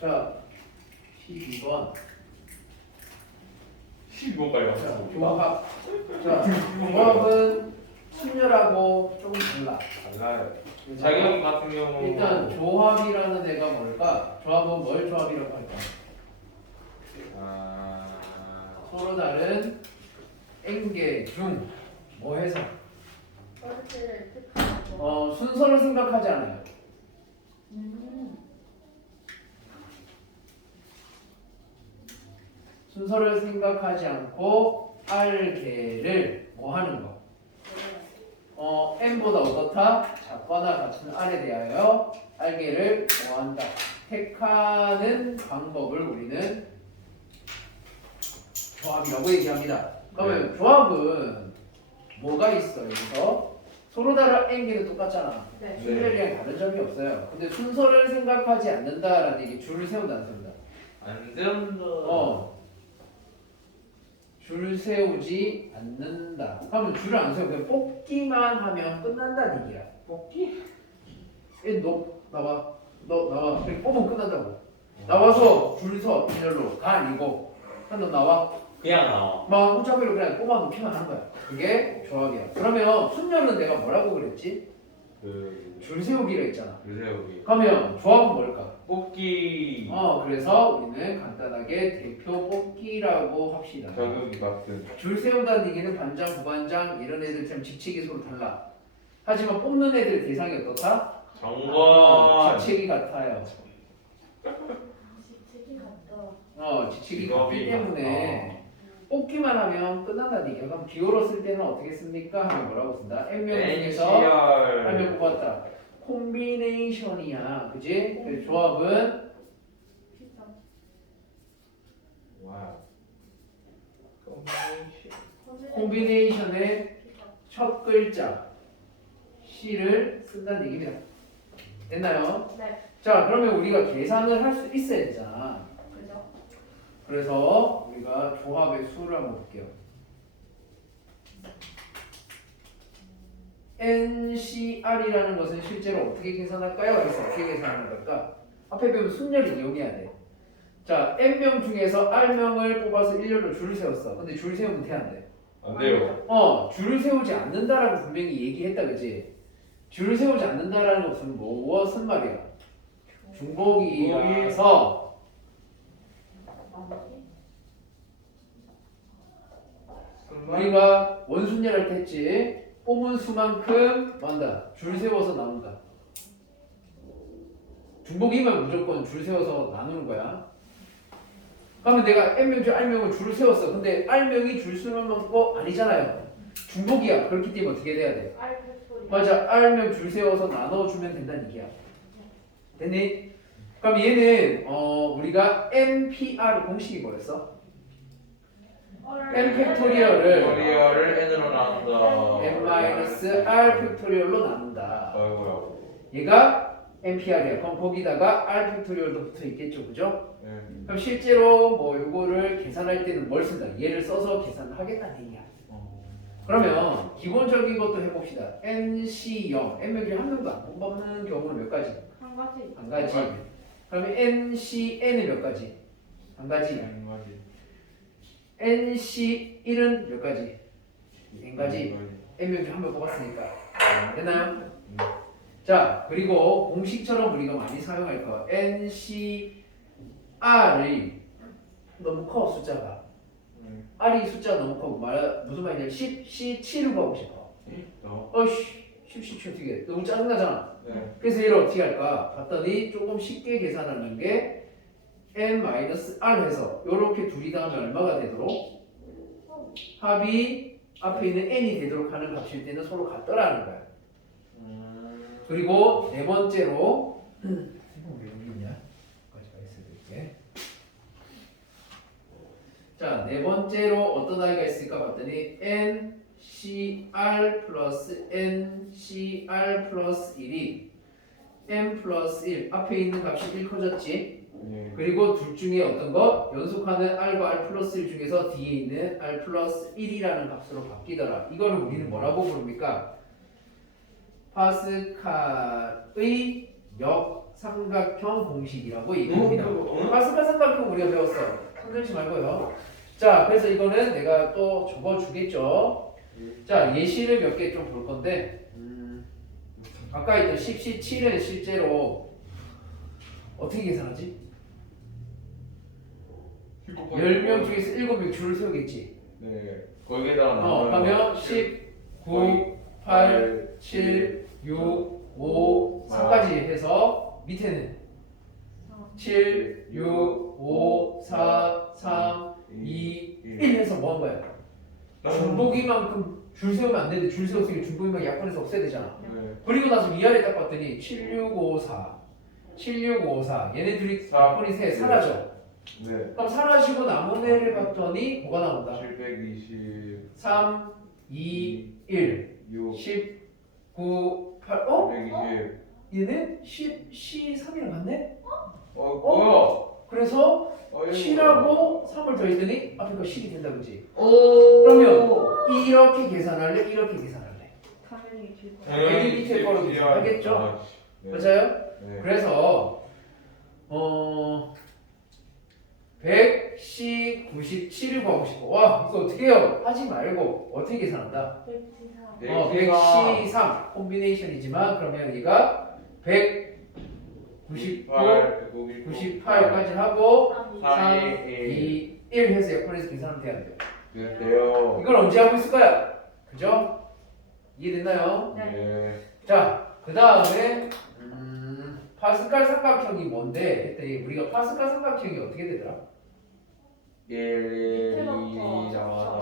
자 12번 12번까지 자 왔어. 조합. 자 조합은 순열하고 조금 달라. 달라요. 자격 같은 경우 일단 조합이라는 애가 뭘까? 조합은 뭘 조합이라고 할까? 서로 다른 N개 중 뭐 해서 어르신을 뜻하고. 순서를 생각하지 않아요. 순서를 생각하지 않고 R개를 뭐 하는 거? N보다 어떻다? 작거나 같은 R에 대하여 R개를 뭐 한다? 택하는 방법을 우리는 조합이라고 얘기합니다. 그러면 조합은 뭐가 있어? 여기서 서로 다른 N개는 똑같잖아. 네. 순열이랑 다른 점이 없어요. 근데 순서를 생각하지 않는다라는 얘기 줄을 세운다는 소리다. 안 된다. 줄 세우지 않는다. 그러면 줄을 안 세우고 그냥 뽑기만 하면 끝난다는 얘기야. 뽑기? 너 나와. 너 나와. 그렇게 뽑으면 끝난다고. 나와서 줄 서 일렬로 가 아니고 너 나와. 그냥 나와. 막 혼자별로 그냥 뽑아 놓기만 하는 거야. 그게 조합이야. 그러면 순열은 내가 뭐라고 그랬지? 줄 세우기로 했잖아. 세우기. 그러면 조합은 뭘까? 뽑기. 그래서 우리는 간단하게 대표 뽑기라고 합시다. 자격이 같은. 줄 세운다는 얘기는 반장, 부반장 이런 애들처럼 직책이 서로 달라. 하지만 뽑는 애들 대상이 어떻다? 정관. 직책이 같아요. 직책이 같다. 직책이 같기 때문에 뽑기만 하면 끝난다는 얘기야. 그럼 기호로 쓸 때는 어떻게 씁니까? 하면 뭐라고 쓴다? N명 중에서 한 명 뽑았다. 콤비네이션이야. 그지? 그래서 조합은 피자. 와우. 콤비네이션의 첫 글자 C를 쓴다는 얘기입니다. 됐나요? 네. 자, 그러면 우리가 계산을 할 수 있어야 되잖아. 그죠? 그래서 우리가 조합의 수를 한번 볼게요. NCR이라는 것은 실제로 어떻게 계산할까요? 그래서 어떻게 계산하는 걸까? 앞에 배우면 순열을 이용해야 돼. 자, N명 중에서 R명을 뽑아서 일렬로 줄을 세웠어. 근데 줄 세우면 돼, 안 돼? 안 돼요. 줄을 세우지 않는다라고 분명히 얘기했다, 그지? 줄을 세우지 않는다라는 것은 무엇은 말이야? 중복이라서 우리가 원순열 할 때 했지. 뽑은 수만큼 뭐한다? 줄 세워서 나눈다. 중복이면 무조건 줄 세워서 나누는 거야. 그러면 내가 N명 중 R명을 줄을 세웠어. 근데 R명이 줄 수만 먹고 아니잖아요. 중복이야. 그렇기 때문에 어떻게 돼야 돼? 알프소리. 맞아. R명 줄 세워서 나눠주면 된다는 얘기야. 됐니? 그럼 얘는 우리가 NPR 공식이 뭐였어? N 팩토리얼을 팩토리얼을 n으로 나눈다. N-R 팩토리얼로 나눈다. 아이고요. 얘가 NPR이야. 그럼 거기다가 R 팩토리얼도 붙어 있겠죠, 그죠? 네. 그럼 실제로 뭐 이거를 계산할 때는 뭘 쓴다? 얘를 써서 계산을 하겠다는 얘기야. 그러면 기본적인 것도 해봅시다. NC0, N명 중에 한 명도 안 뽑는 경우는 몇 가지? 한 가지. 한 가지. 그러면 NCN은 몇 가지? 한 가지. NC1은 몇 가지? N 가지. N명 중 한 명 뽑았으니까. 됐나요? 자, 그리고 공식처럼 우리가 많이 사용할 거. NCR이 너무 커, 숫자가. R이 숫자가 너무 커. 무슨 말이냐? 10, C7을 구하고 싶어. 10, C7 어떻게 해? 너무 짜증나잖아. 네. 그래서 얘를 어떻게 할까? 봤더니 조금 쉽게 계산하는 게 N-R 해서 요렇게 둘이 다음에 얼마가 되도록 합이 앞에 있는 N이 되도록 하는 값일 때는 서로 같더라는 거야. 그리고 네 번째로 왜 여기 있냐? 까지가 있어야 자, 네 번째로 어떤 아이가 있을까 봤더니 NCR 플러스 NCR 플러스 1이 N 플러스 1 앞에 있는 값이 1 커졌지? 그리고 둘 중에 어떤 거? 연속하는 R과 R 플러스 1 중에서 뒤에 있는 R 플러스 1이라는 값으로 바뀌더라. 이거를 우리는 뭐라고 부릅니까? 파스칼의 삼각형 공식이라고 얘기합니다. 파스칼 삼각형 우리가 배웠어. 흔들지 말고요. 자, 그래서 이거는 내가 또 적어주겠죠. 자, 예시를 몇 개 좀 볼 건데, 아까 했던 10C7은 실제로 어떻게 계산하지? 10명 중에서 7명 줄을 세우겠지. 네. 거기에다가 그러면 10, 9, 8, 7, 6, 5, 3까지 해서 밑에는 7, 6, 5, 4, 3, 2, 1 해서 뭐 한 거야? 중복이만큼 줄 세우면 안 되는데 줄 세웠으니 중복이만 약분해서 없애야 되잖아. 네. 그리고 나서 위아래 딱 봤더니 7, 6, 5, 4, 7, 6, 5, 4 얘네 둘이 약분이 세 사라져. 네. 그럼 사라지고 남은 애를 봤더니 뭐가 나온다? 720 3, 2, 1, 6 10, 9, 8, 어? 120 얘는 10, C3이랑 같네? 뭐야? 그래서 7하고 3을 더했더니 앞에 거 10이 된다 그지? 오. 그러면 이렇게 계산할래? 이렇게 계산할래? 당연히 길고. 당연히 밑에 거로 계산하겠죠? 네. 맞아요? 네. 그래서 100C 97을 구하고 싶어. 와 이거 어떻게 해요? 하지 말고 어떻게 계산한다? 194. 100C 3 콤비네이션이지만 그러면 얘가 199, 98까지 하고 3, 2, 1 해서 약분해서 계산하면 돼요. 됐대요. 이걸 언제 하고 있을까요? 그죠? 이해됐나요? 네. 자, 그 다음에 파스칼 삼각형이 뭔데? 했더니 우리가 파스칼 삼각형이 어떻게 되더라? 1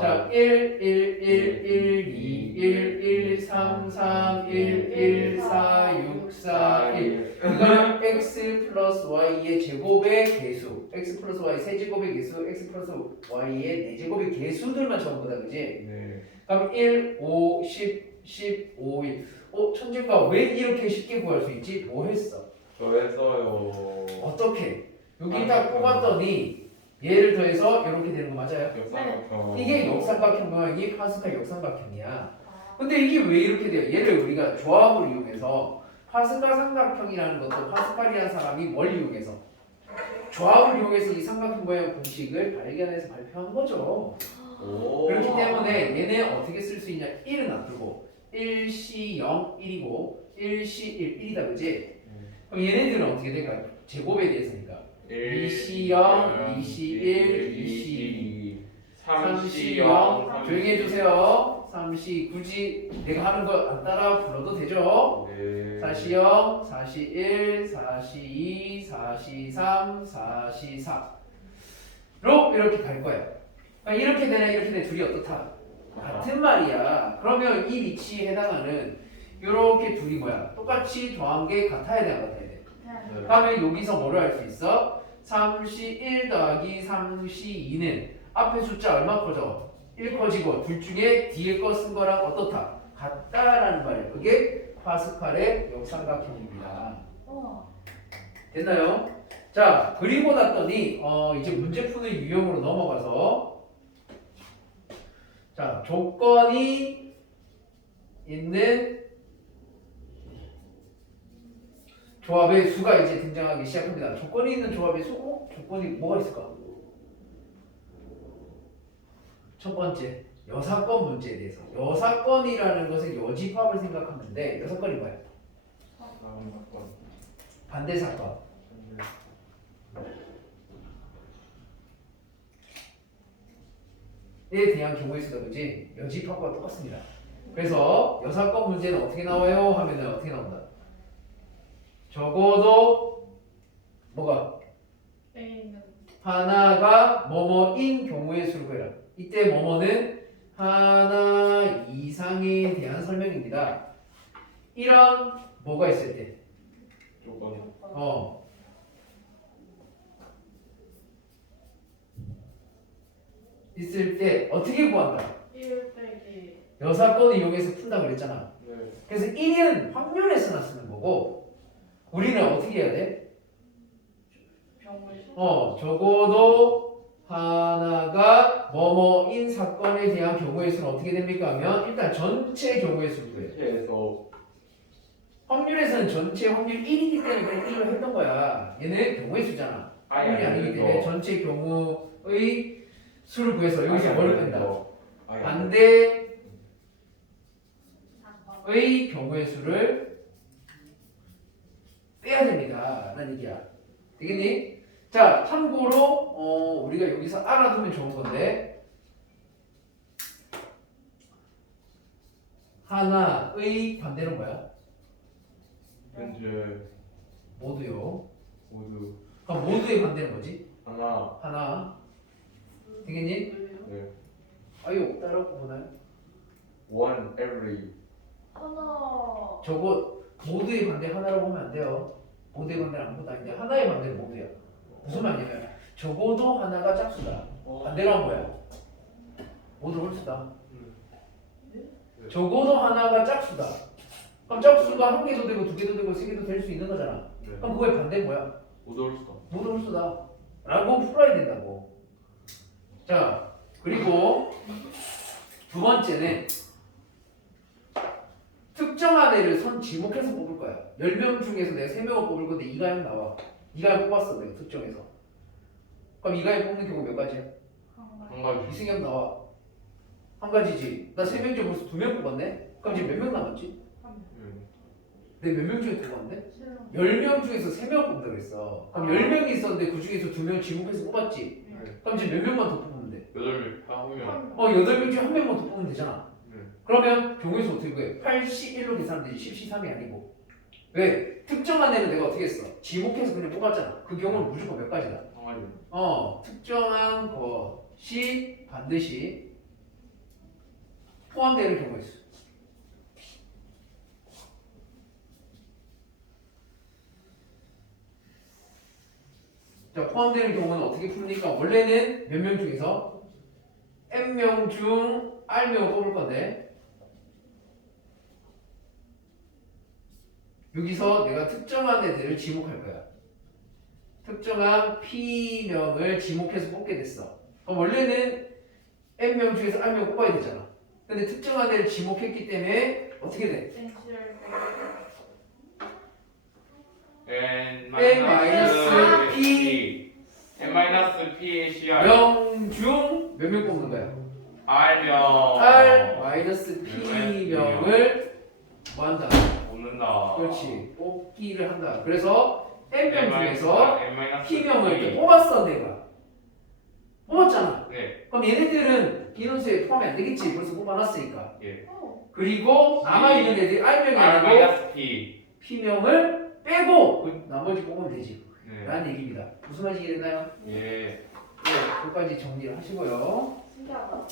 자, 1, 1, 1, 1, 2, 1, 1, 3, 3, 1, 1, 4, 6, 4, 1 이거는 x 플러스 y의 제곱의 개수 x 플러스 y 세제곱의 개수 x 플러스 y의 네제곱의 개수들만 적은 거다 그지? 네. 그럼 1, 5, 10, 10, 5, 1 천재가 왜 이렇게 쉽게 구할 수 있지? 뭐 했어? 저 했어요. 어떻게? 여기 딱 뽑았더니 얘를 더해서 이렇게 되는 거 맞아요? 역삼각형. 이게 역삼각형 모양이 파스칼 역삼각형이야. 근데 이게 왜 이렇게 돼요? 얘를 우리가 조합을 이용해서 파스칼 삼각형이라는 것도 파스칼이라는 사람이 뭘 이용해서? 조합을 이용해서 이 삼각형 모양 공식을 발견해서 발표한 거죠. 오. 그렇기 때문에 얘네 어떻게 쓸 수 있냐? 1은 놔두고 1C0 1이고 1C1 1이다 그지? 그럼 얘네들은 어떻게 될까요? 제곱에 대해서니까 2C0, 2C1, 2C2 3C0 조용히 해주세요. 3C 굳이 내가 하는 거 안 따라 불러도 되죠? 네. 4C0, 4C1, 4C2, 4C3, 4C4로 이렇게 갈 거야. 그러니까 이렇게 되나 이렇게 되나 둘이 어떻다? 같은 말이야. 그러면 이 위치에 해당하는 이렇게 둘이 뭐야? 똑같이 더한 게 같아야 돼, 안 같아야 돼? 네. 그러면 여기서 뭐를 할 수 있어? 3C1 더하기 3C2는 앞에 숫자 얼마 커져? 1 커지고 둘 중에 뒤에 거 쓴 거랑 어떻다? 같다라는 말이에요. 그게 파스칼의 역삼각형입니다. 됐나요? 자, 그리고 났더니 이제 문제 푸는 유형으로 넘어가서 자, 조건이 있는 조합의 수가 이제 등장하기 시작합니다. 조건이 있는 조합의 수? 조건이 뭐가 있을까? 첫 번째, 여사건 문제에 대해서. 여사건이라는 것은 여집합을 생각하면 돼. 여사건이 뭐야? 반대 사건. 에 대한 경우의 수다 그지? 여집합과 똑같습니다. 그래서 여사건 문제는 어떻게 나와요? 하면은 어떻게 나온다? 적어도 뭐가? 하나가 뭐뭐인 경우의 수를 구해라. 이때 뭐뭐는 하나 이상에 대한 설명입니다. 이런 뭐가 있을 때? 조건. 있을 때 어떻게 구한다? 1 빼기 여사건을 이용해서 푼다 그랬잖아. 네. 그래서 1은 확률에서나 쓰는 거고 우리는 어떻게 해야 돼? 경우의 수. 적어도 하나가 뭐뭐인 사건에 대한 경우의 수는 어떻게 됩니까 하면 일단 전체 경우의 수를 구해요. 해서 확률에서는 전체 확률 1이기 때문에 그냥 1을 했던 거야. 얘는 경우의 수잖아. 확률이 아니기 때문에 전체 경우의 수를 구해서 여기서 뭐를 뺀다? 반대의 경우의 수를 빼야 됩니다. 라는 얘기야. 되겠니? 자, 참고로 우리가 여기서 알아두면 좋은 건데 하나의 반대는 뭐야? 현재 모두요. 모두 그럼 모두의 반대는 뭐지? 하나. 하나. 되겠니? 네. 아유, 따라고 보나요? One every. 하나. 저거 모두의 반대 하나라고 하면 안 돼요. 모두의 반대는 아무것도 아닌데 하나의 반대는 모두야. 무슨 말이냐면 적어도 하나가 짝수다. 반대로 한 거야. 모두 홀수다. 적어도 하나가 짝수다. 그럼 짝수가 한 개도 되고 두 개도 되고 세 개도 될 수 있는 거잖아. 네. 그럼 그거의 반대는 뭐야? 모두 올 수다. 모두 홀수다. 라고 풀어야 된다고. 자, 그리고 두 번째는 특정한 애를 선 지목해서 뽑을 거야. 10명 중에서 내가 3명을 뽑을 건데 이가영 나와. 이가영 뽑았어 내가 특정해서. 그럼 이가영 뽑는 경우 몇 가지야? 한 가지. 이승엽 나와. 한 가지지. 나 3명 중에 벌써 2명 뽑았네? 그럼 지금 몇 명 남았지? 내가 몇 명 중에 뽑았는데? 10명 중에서 3명 뽑는다 그랬어. 그럼 10명이 있었는데 그 중에서 2명 지목해서 뽑았지? 그럼 지금 몇 명만 더 뽑으면 돼? 8명. 다 하면. 8명 중에 1명만 더 뽑으면 되잖아. 네. 그러면 경우에서 어떻게 구해? 81로 계산하면 되지 13이 아니고. 왜? 특정한 애는 내가 어떻게 했어? 지목해서 그냥 뽑았잖아. 그 경우는 무조건 몇 가지다? 한 가지. 특정한 것이 반드시 포함되는 경우가 있어. 자, 포함되는 경우는 어떻게 풉니까? 원래는 몇 명 중에서 N명 중 R명을 뽑을 건데 여기서 내가 특정한 애들을 지목할 거야. 특정한 P명을 지목해서 뽑게 됐어. 그럼 원래는 N명 중에서 R명 뽑아야 되잖아. 근데 특정한 애를 지목했기 때문에 어떻게 돼? N 마이너스 P. N 마이너스 P CR. 명 중 몇 명 뽑는 거야? R명. R 마이너스 P명을 뭐 한다? 뽑는다. 그렇지. 뽑기를 한다. 그래서 N명 중에서 N 마이너스 P명을 이렇게 뽑았어 내가. 뽑았잖아. 네. 그럼 얘네들은 인원수에 포함이 안 되겠지. 벌써 뽑아놨으니까. 예. 그리고 남아있는 애들이 R명이 R 아니고 마이너스 P. P명을 빼고 그 나머지 뽑으면 되지. 네. 라는 얘기입니다. 무슨 말인지 이해됐나요? 예. 네, 끝까지 정리를 하시고요. 신기하다.